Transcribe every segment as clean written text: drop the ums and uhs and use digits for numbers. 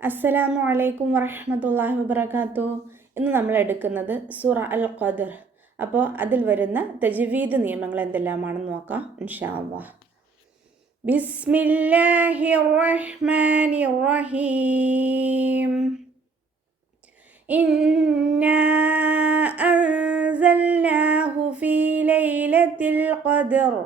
അസ്സലാമു അലൈക്കും വറഹ്മത്തുള്ളാഹി വബറകാതുഹു. ഇന്ന് നമ്മൾ എടുക്കുന്നത് സൂറ അൽ ഖദർ. അപ്പോൾ അതിൽ വരുന്ന തജ്വീദ് നിയമങ്ങൾ എന്തെല്ലാമാണെന്ന് നോക്കാം ഇൻഷാ അല്ലാഹ്. ബിസ്മില്ലാഹിർ റഹ്മാനിർ റഹീം. ഇന്നാ അൻസൽനാഹു ഫീ ലൈലത്തിൽ ഖദർ.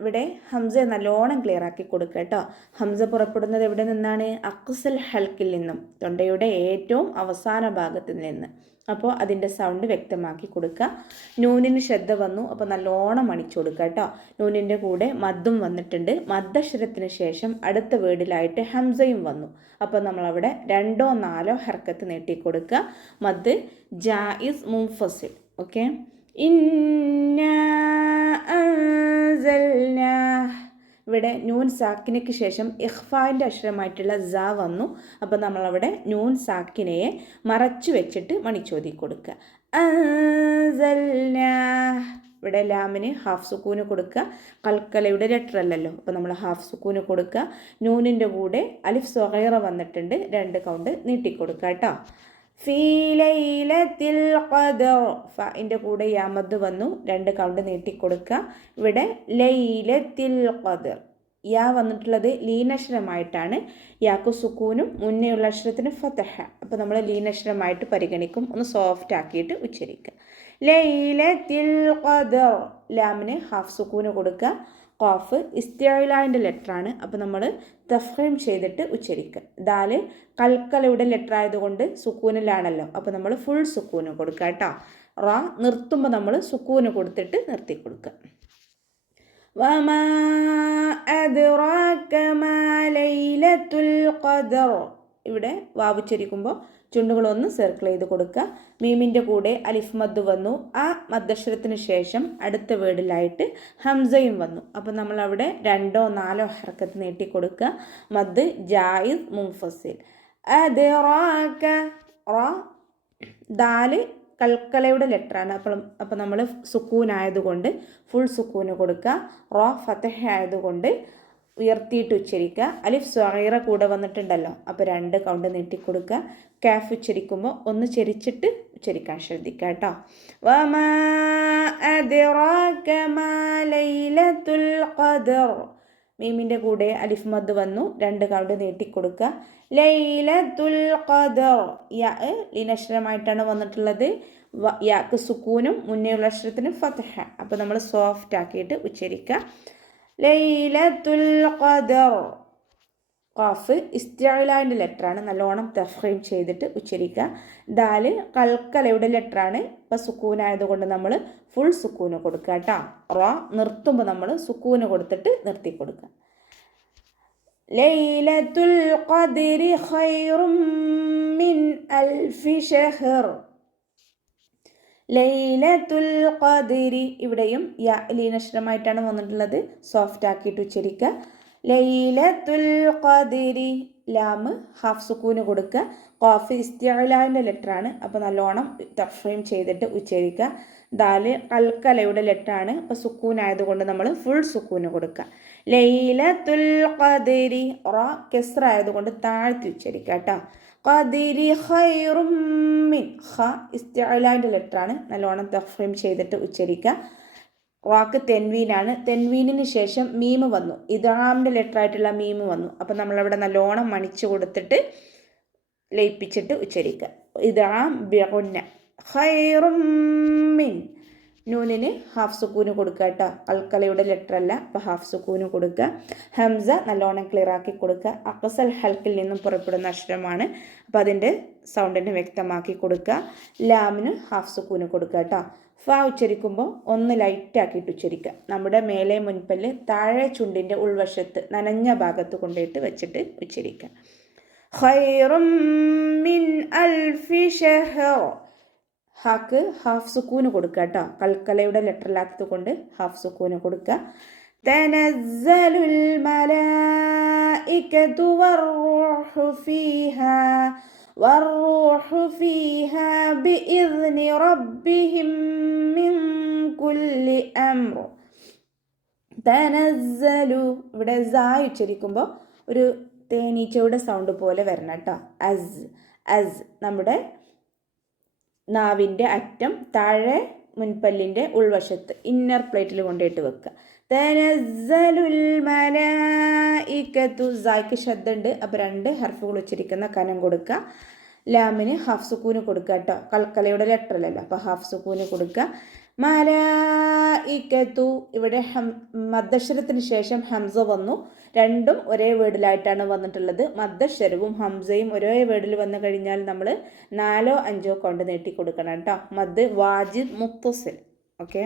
ഇവിടെ ഹംസ നല്ലോണം ക്ലിയർ ആക്കി കൊടുക്കുക കേട്ടോ. ഹംസ പുറപ്പെടുന്നത് എവിടെ നിന്നാണ്? അക്സൽ ഹൽക്കിൽ നിന്നും, തൊണ്ടയുടെ ഏറ്റവും അവസാന ഭാഗത്ത് നിന്ന്. അപ്പോൾ അതിൻ്റെ സൗണ്ട് വ്യക്തമാക്കി കൊടുക്കുക. നൂനിന് ശ്രദ്ധ വന്നു, അപ്പോൾ നല്ലോണം അണിച്ചു കൊടുക്കുക കേട്ടോ. നൂനിൻ്റെ കൂടെ മദ്ദും വന്നിട്ടുണ്ട്. മദ്ദക്ഷരത്തിന് ശേഷം അടുത്ത വേർഡിലായിട്ട് ഹംസയും വന്നു. അപ്പോൾ നമ്മളവിടെ 2 or 4 ഹർക്കത്ത് നീട്ടിക്കൊടുക്കുക. മദ് ജായിസ് മുൻഫസിൽ. ഓക്കെ. ഇവിടെ നൂൻ സാക്കിനയ്ക്ക് ശേഷം ഇഖ്ഫാൻ്റെ അക്ഷരമായിട്ടുള്ള സ വന്നു. അപ്പോൾ നമ്മളവിടെ നൂൻ സാക്കിനയെ മറച്ചു വെച്ചിട്ട് മണിച്ചോതി കൊടുക്കുക. ഇവിടെ ലാമിന് ഹാഫ് സുക്കൂന് കൊടുക്കുക. കൽക്കലയുടെ ലെറ്റർ അല്ലല്ലോ, അപ്പോൾ നമ്മൾ ഹാഫ് സുക്കൂന് കൊടുക്കുക. നൂനിൻ്റെ കൂടെ അലിഫ് സ്വഗൈറ വന്നിട്ടുണ്ട്, 2 കൗണ്ട് നീട്ടിക്കൊടുക്കുക കേട്ടോ. ഫീ ലൈലത്തിൽ ഖദർ. ഫഇൻ്റെ കൂടെ യാമദ് വന്നു, 2 കൗണ്ട് നീട്ടിക്കൊടുക്കുക. ഇവിടെ ലൈലത്തിൽ ഖദർ. യാ വന്നിട്ടുള്ളത് ലീനക്ഷരമായിട്ടാണ്. യാക്കു സുക്കൂനും മുന്നേയുള്ള അക്ഷരത്തിന് ഫതഹ. അപ്പോൾ നമ്മൾ ലീനക്ഷരമായിട്ട് പരിഗണിക്കും. ഒന്ന് സോഫ്റ്റ് ആക്കിയിട്ട് ഉച്ചരിക്കുക. ലൈലത്തിൽ ഖദർ. ലാമിന് ഹാഫ് സുക്കൂന് കൊടുക്കുക. ഖാഫ് ഇസ്തിഅലാൻ്റെ ലെറ്ററാണ്, അപ്പോൾ നമ്മൾ തഫ്ഹീം ചെയ്തിട്ട് ഉച്ചരിക്കുക. ദാല് കൽക്കലയുടെ ലെറ്റർ ആയതുകൊണ്ട് സുക്കൂനിലാണല്ലോ, അപ്പോൾ നമ്മൾ ഫുൾ സുക്കൂന് കൊടുക്കുക കേട്ടോ. റ നിർത്തുമ്പോൾ നമ്മൾ സുക്കൂന് കൊടുത്തിട്ട് നിർത്തി കൊടുക്കുക. വമാ അദ്റാക മാ ലൈലത്തുൽ ഖദർ. ഇവിടെ വാവ് ഉച്ചരിക്കുമ്പോൾ ചുണ്ടുകളൊന്ന് സർക്കിൾ ചെയ്ത് കൊടുക്കുക. മീമിൻ്റെ കൂടെ അലിഫ് മദ് വന്നു. ആ മദ്ദക്ഷരത്തിന് ശേഷം അടുത്ത വേർഡിലായിട്ട് ഹംസയും വന്നു. അപ്പോൾ നമ്മളവിടെ 2 or 4 ഹർക്കത്ത് നീട്ടിക്കൊടുക്കുക. മദ് ജായിസ് മുൻഫസിൽ. അദ്റാക. റ ദാല് കൽക്കലയുടെ ലെറ്ററാണ്. അപ്പോൾ നമ്മൾ സുക്കൂൻ ആയതുകൊണ്ട് ഫുൾ സുക്കൂന് കൊടുക്കുക. റ ഫതഹ ആയതുകൊണ്ട് ഉയർത്തിയിട്ട് ഉച്ചരിക്കുക. അലിഫ് സ്വഗൈറ കൂടെ വന്നിട്ടുണ്ടല്ലോ, അപ്പോൾ 2 കൗണ്ട് നീട്ടിക്കൊടുക്കുക. കാഫ് ഉച്ചരിക്കുമ്പോൾ ഒന്ന് ചെരിച്ചിട്ട് ഉച്ചരിക്കാൻ ശ്രദ്ധിക്കുക കേട്ടോ. വമാ അദ്റാക മാ ലൈലത്തുൽ ഖദർ. മീമിൻ്റെ കൂടെ അലിഫ് മദ് വന്നു, 2 കൗണ്ട് നീട്ടിക്കൊടുക്കുക. ലൈലത്തുൽ ഖദർ. യാ ലീനക്ഷരമായിട്ടാണ് വന്നിട്ടുള്ളത്. യാക്ക് സുക്കൂനും മുന്നേയുള്ള അക്ഷരത്തിന് ഫതഹ. അപ്പോൾ നമ്മൾ സോഫ്റ്റ് ആക്കിയിട്ട് ഉച്ചരിക്കുക. ലൈലത്തുൽ ഖദർ. ഖാഫ് ഇസ്തിഅലാൻ്റെ ലെറ്ററാണ്, നല്ലോണം തഫ്ഹീം ചെയ്തിട്ട് ഉച്ചരിക്കുക. ദാല് കൽക്കലയുടെ ലെറ്ററാണ്, ഇപ്പോൾ സുക്കൂനായതുകൊണ്ട് നമ്മൾ ഫുൾ സുക്കൂന് കൊടുക്കുക കേട്ടോ. റ നിർത്തുമ്പോൾ നമ്മൾ സുക്കൂന് കൊടുത്തിട്ട് നിർത്തി കൊടുക്കുക. ലൈലത്തുൽ ഖദ്രി ഖൈറും മിൻ അൽഫി ഷഹർ. ലൈലത്തുൽ ഖദ്രി. ഇവിടെയും യാ ലീനക്ഷരമായിട്ടാണ് വന്നിട്ടുള്ളത്, സോഫ്റ്റ് ആക്കിയിട്ട് ഉച്ചരിക്കുക. ലൈലത്തുൽ ഖദ്രി. ലാമ് ഹാഫ് സുക്കൂന് കൊടുക്കുക. ഖാഫ് ഇസ്തിഅലാൻ്റെ ലെറ്ററാണ്, അപ്പോൾ നല്ലോണം തഫ്ഹീം ചെയ്തിട്ട് ഉച്ചരിക്കുക. ദാല് കൽക്കലയുടെ ലെറ്ററാണ്, അപ്പോൾ സുക്കൂൻ ആയതുകൊണ്ട് നമ്മൾ ഫുൾ സുക്കൂന് കൊടുക്കുക. ലൈലത്തുൽ ഖദ്രി. റ കെസ്റ ആയതുകൊണ്ട് താഴ്ത്തി ഉച്ചരിക്കുക കേട്ടോ. ഖദ്രി ഖൈറും മിൻ. ഖ ഇസ്തിഅലാൻ്റെ ലെറ്ററാണ്, നല്ലോണം തഫ്ഹീം ചെയ്തിട്ട് ഉച്ചരിക്കുക. റാക്ക് തെൻവീനാണ്, തെൻവീനിന് ശേഷം മീമ് വന്നു, ഇദ്ഗാമിൻ്റെ ലെറ്ററായിട്ടുള്ള മീമ് വന്നു. അപ്പോൾ നമ്മളവിടെ നല്ലോണം മണിച്ചു കൊടുത്തിട്ട് ലയിപ്പിച്ചിട്ട് ഉച്ചരിക്കുക. ഇദ്ഗാം ബിഗുന്ന. ഖൈറും മിൻ. നൂനിന് ഹാഫ് സുക്കൂന് കൊടുക്കുക കേട്ടോ. കൽക്കലയുടെ ലെറ്റർ അല്ല, അപ്പോൾ ഹാഫ് സുക്കൂന് കൊടുക്കുക. ഹംസ നല്ലോണം ക്ലിയർ ആക്കി കൊടുക്കുക. അക്സൽ ഹൽക്കിൽ നിന്നും പുറപ്പെടുന്ന അക്ഷരമാണ്, അപ്പോൾ അതിൻ്റെ സൗണ്ടിനെ വ്യക്തമാക്കി കൊടുക്കുക. ലാമിന് ഹാഫ് സുക്കൂന് കൊടുക്കുക കേട്ടോ. ഫ ഉച്ചരിക്കുമ്പോൾ ഒന്ന് ലൈറ്റാക്കിയിട്ട് ഉച്ചരിക്കുക. നമ്മുടെ മേലെ മുൻപല്ല് താഴെ ചുണ്ടിൻ്റെ ഉൾവശത്ത് നനഞ്ഞ ഭാഗത്ത് കൊണ്ടിട്ട് വെച്ചിട്ട് ഉച്ചരിക്കുക. ഖൈറും മിൻ അൽഫി ഷഹർ. ഹാക്ക് ഹാഫ് സുക്കൂന് കൊടുക്കുക കേട്ടോ. കൽക്കലയുടെ ലെറ്റർ ഇല്ലാത്തത് കൊണ്ട് ഹാഫ് സുക്കൂന് കൊടുക്കുക. തനസ്സലുൽ മലായികതു വറൂഹു ഫീഹാ വറൂഹു ഫീഹാ ബിഇذനി റബ്ബിഹിം മിൻ കുല്ലി അംർ. തനസ്സലു. ഇവിടെ സ ഉച്ചരിക്കുമ്പോൾ ഒരു തേനീച്ചയുടെ സൗണ്ട് പോലെ വരണം കേട്ടോ. അസ് അസ്. നമ്മുടെ നാവിൻ്റെ അറ്റം താഴെ മുൻപല്ലിൻ്റെ ഉൾവശത്ത് ഇന്നർ പ്ലേറ്റിൽ കൊണ്ടിട്ട് വെക്കുക. തനസ്സലുൽ മലായികത്തു. സായ്ക്ക് ശബ്ദമുണ്ട്, അപ്പോൾ 2 ഹർഫുകൾ ഉച്ചരിക്കുന്ന കനം കൊടുക്കുക. ലാമിന് ഹാഫ് സുക്കൂന് കൊടുക്കുക കേട്ടോ. കൽക്കലയുടെ ലെറ്റർ അല്ലല്ലോ, അപ്പോൾ ഹാഫ് സുക്കൂന് കൊടുക്കുക. മലായികത്തു. ഇവിടെ മദ്ദക്ഷരത്തിന് ശേഷം ഹംസ വന്നു. രണ്ടും ഒരേ വേർഡിലായിട്ടാണ് വന്നിട്ടുള്ളത്. മദ്ദക്ഷരവും ഹംസയും ഒരേ വേർഡിൽ വന്നു കഴിഞ്ഞാൽ നമ്മൾ 4 or 5 കൊണ്ട് നീട്ടി കൊടുക്കണം കേട്ടോ. മദ് വാജിബ് മുത്തസിൽ. ഓക്കെ.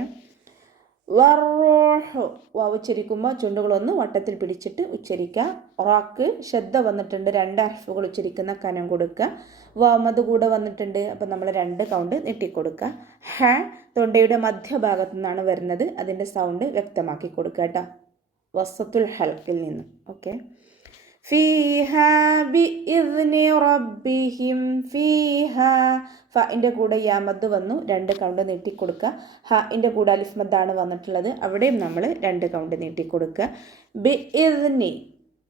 വറൂഹ്. വാവ് ഉച്ചരിക്കുമ്പോൾ ചുണ്ടുകളൊന്ന് വട്ടത്തിൽ പിടിച്ചിട്ട് ഉച്ചരിക്കുക. റാക്ക് ശബ്ദ വന്നിട്ടുണ്ട്, 2 ഹർഫുകൾ ഉച്ചരിക്കുന്ന കനം കൊടുക്കുക. വാമത് കൂടെ വന്നിട്ടുണ്ട്, അപ്പം നമ്മൾ 2 കൗണ്ട് നീട്ടിക്കൊടുക്കുക. ഹ തൊണ്ടയുടെ മധ്യഭാഗത്തു നിന്നാണ് വരുന്നത്, അതിൻ്റെ സൗണ്ട് വ്യക്തമാക്കി കൊടുക്കുക കേട്ടോ. വസത്തുൽ ഹൽക്കിൽ നിന്ന്. ഓക്കെ. ഫീഹ ബിഇദ്നി റബ്ബിഹിം. ഫീഹ. ഫഇൻ്റെ കൂടെ യാമദ് വന്നു, 2 കൗണ്ട് നീട്ടിക്കൊടുക്കുക. ഹഇൻ്റെ കൂടെ അലിഫ് മദ്ദാണ് വന്നിട്ടുള്ളത്, അവിടെയും നമ്മൾ 2 കൗണ്ട് നീട്ടിക്കൊടുക്കുക. ബിഇദ്നി.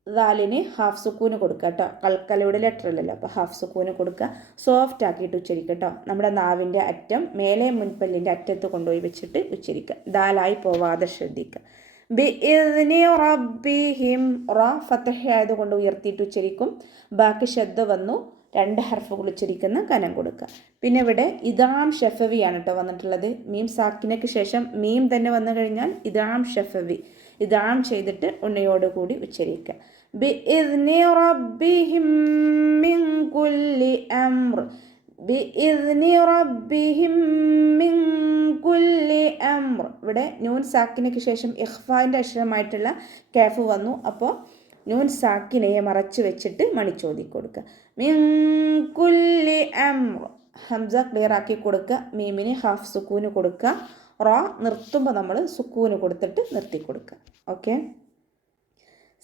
ദാലിന് ഹാഫ് സുക്കൂന് കൊടുക്കുക കേട്ടോ. കൽക്കലയുടെ ലെറ്റർ അല്ലല്ലോ, അപ്പോൾ ഹാഫ് സുക്കൂന് കൊടുക്കുക. സോഫ്റ്റ് ആക്കിയിട്ട് ഉച്ചരിക്കുക കേട്ടോ. നമ്മുടെ നാവിൻ്റെ അറ്റം മേലെ മുൻപല്ലിൻ്റെ അറ്റത്ത് കൊണ്ടുപോയി വെച്ചിട്ട് ഉച്ചരിക്കുക. ദാലായി പോവാതെ ശ്രദ്ധിക്കുക. ബിഇദ്നി റബ്ബിഹിം. റ ഫതഹ ആയതുകൊണ്ട് ഉയർത്തിയിട്ട് ഉച്ചരിക്കും. ബാക്കി ശബ്ദ വന്നു, 2 ഹർഫുകൾ ഉച്ചരിക്കുന്ന കനം കൊടുക്കുക. പിന്നെ ഇവിടെ ഇദാം ഷഫവിയാണ് കേട്ടോ വന്നിട്ടുള്ളത്. മീം സാക്കിനയ്ക്ക് ശേഷം മീം തന്നെ വന്നു കഴിഞ്ഞാൽ ഇദാം ഷഫവി. ഇദാം ചെയ്തിട്ട് ഉണ്ണയോടുകൂടി ഉച്ചരിക്കുക. ബിഇദ്നി റബ്ബിഹിം മിൻ കുല്ലി അംർ. ബിഇദ്നി റബ്ബിഹിം മിൻ കുല്ലി അംർ. ഇവിടെ നൂൻ സാക്കിനയ്ക്ക് ശേഷം ഇഖ്ഫാൻ്റെ അക്ഷരമായിട്ടുള്ള കാഫ് വന്നു, അപ്പോൾ നൂൻ സാക്കിനയെ മറച്ചു വെച്ചിട്ട് മണിച്ചോതി കൊടുക്കുക. മിൻ കുല്ലി അംർ. ഹംസ ക്ലിയർ ആക്കി കൊടുക്കുക. മീമിന് ഹാഫ് സുക്കൂന് കൊടുക്കുക. റ നിർത്തുമ്പോൾ നമ്മൾ സുക്കൂന് കൊടുത്തിട്ട് നിർത്തി കൊടുക്കുക. ഓക്കെ.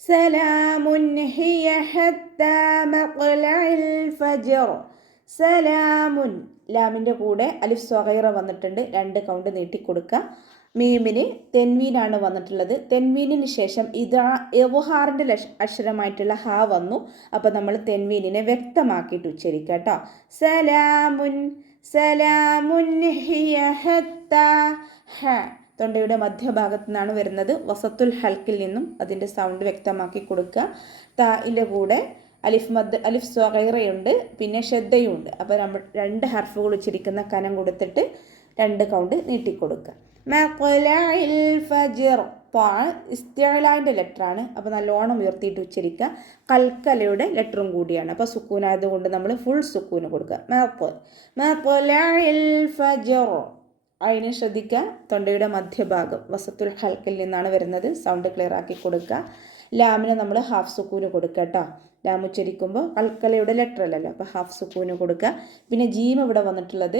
സലാമുൻ ഹിയ ഹത്താ മഖ്ലഇൽ ഫജ്ർ. സലാമുൻ. ലാമിൻ്റെ കൂടെ അലിഫ് സ്വഗൈറ വന്നിട്ടുണ്ട്, 2 കൗണ്ട് നീട്ടിക്കൊടുക്കുക. മീമിന് തെൻവീനാണ് വന്നിട്ടുള്ളത്. തെൻവീനിന് ശേഷം ഇദ്ഹാറിൻ്റെ അക്ഷരമായിട്ടുള്ള ഹ വന്നു, അപ്പോൾ നമ്മൾ തെൻവീനിനെ വ്യക്തമാക്കിയിട്ട് ഉച്ചരിക്കുക കേട്ടോ. സലാമുൻ. സലാമുൻ ഹിയ ഹത്താ. ഹ തൊണ്ടയുടെ മധ്യഭാഗത്തു നിന്നാണ് വരുന്നത്, വസത്തുൽ ഹൽക്കിൽ നിന്നും അതിൻ്റെ സൗണ്ട് വ്യക്തമാക്കി കൊടുക്കുക. താഇൻ്റെ കൂടെ അലിഫ് സ്വഗൈറയുണ്ട്, പിന്നെ ഷദ്ദയും ഉണ്ട്, അപ്പോൾ നമ്മൾ 2 ഹർഫുകൾ ഉച്ചരിക്കുന്ന കനം കൊടുത്തിട്ട് 2 കൗണ്ട് നീട്ടിക്കൊടുക്കുക. മഖ്ലഇൽ ഫജ്ർ. ഇസ്തിഅലാൻ്റെ ലെറ്ററാണ്, അപ്പോൾ നല്ലോണം ഉയർത്തിയിട്ട് ഉച്ചരിക്കുക. കൽക്കലയുടെ ലെറ്ററും കൂടിയാണ്, അപ്പോൾ സുക്കൂനായതുകൊണ്ട് നമ്മൾ ഫുൾ സുക്കൂന് കൊടുക്കുക. മഖ്ലഇൽ ഫജ്ർ. അതിന് ശ്രദ്ധിക്കുക. തൊണ്ടയുടെ മധ്യഭാഗം വസത്തുൽ ഹൽക്കിൽ നിന്നാണ് വരുന്നത്, സൗണ്ട് ക്ലിയർ ആക്കി കൊടുക്കുക. ലാമിന് നമ്മൾ ഹാഫ് സുക്കൂന് കൊടുക്കുക കേട്ടോ. ലാം ഉച്ചരിക്കുമ്പോൾ കൽക്കലയുടെ ലെറ്റർ അല്ലല്ലോ, അപ്പോൾ ഹാഫ് സുക്കൂന് കൊടുക്കുക. പിന്നെ ജീം ഇവിടെ വന്നിട്ടുള്ളത്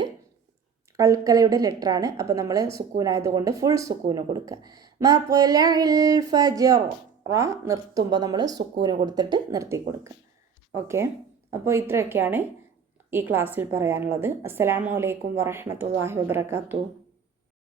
കൽക്കലയുടെ ലെറ്ററാണ്, അപ്പോൾ നമ്മൾ സുക്കൂനായതുകൊണ്ട് ഫുൾ സുക്കൂന് കൊടുക്കുക. മഖ്ലഇൽ ഫജ്ർ. റ നിർത്തുമ്പോൾ നമ്മൾ സുക്കൂന് കൊടുത്തിട്ട് നിർത്തി കൊടുക്കുക. ഓക്കെ. അപ്പോൾ ഇത്രയൊക്കെയാണ് ഈ ക്ലാസ്സിൽ പറയാനുള്ളത്. അസ്സലാമു അലൈക്കും വറഹ്മത്തുള്ളാഹി വബറകാതുഹു.